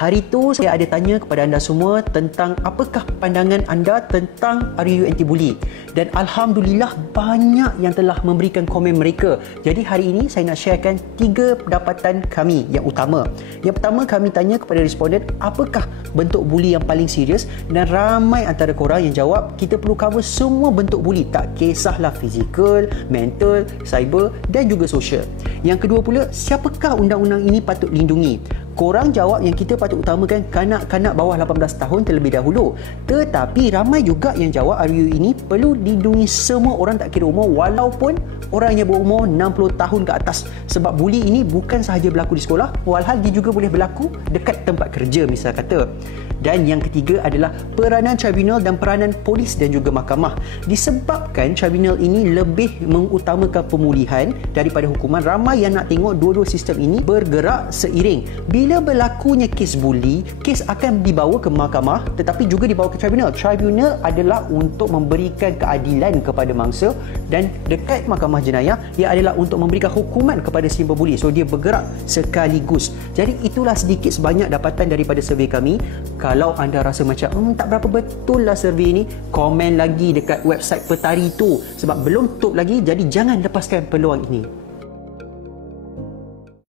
Hari itu saya ada tanya kepada anda semua tentang apakah pandangan anda tentang RUU Anti-Bully. Dan Alhamdulillah banyak yang telah memberikan komen mereka. Jadi hari ini saya nak sharekan 3 pendapatan kami yang utama. Yang pertama, kami tanya kepada responden apakah bentuk buli yang paling serius, dan ramai antara korang yang jawab kita perlu cover semua bentuk buli, tak kisahlah fizikal, mental, cyber dan juga sosial. Yang kedua pula, siapakah undang-undang ini patut lindungi? Korang jawab yang kita patut utamakan kanak-kanak bawah 18 tahun terlebih dahulu. Tetapi ramai juga yang jawab RUU ini perlu lindungi semua orang tak kira umur, walaupun orang yang berumur 60 tahun ke atas. Sebab buli ini bukan sahaja berlaku di sekolah, walhal dia juga boleh berlaku dekat tempat kerja misal kata. Dan yang ketiga adalah peranan tribunal dan peranan polis dan juga mahkamah. Disebabkan tribunal ini lebih mengutamakan pemulihan daripada hukuman, ramai yang nak tengok dua-dua sistem ini bergerak seiring. Bila berlakunya kes buli, kes akan dibawa ke mahkamah tetapi juga dibawa ke tribunal. Tribunal adalah untuk memberikan keadilan kepada mangsa, dan dekat mahkamah jenayah ia adalah untuk memberikan hukuman kepada si pembuli. So dia bergerak sekaligus. Jadi itulah sedikit sebanyak dapatan daripada survey kami. Kalau anda rasa macam tak berapa betul lah survey ini, komen lagi dekat website Petari tu sebab belum tutup lagi. Jadi jangan lepaskan peluang ini.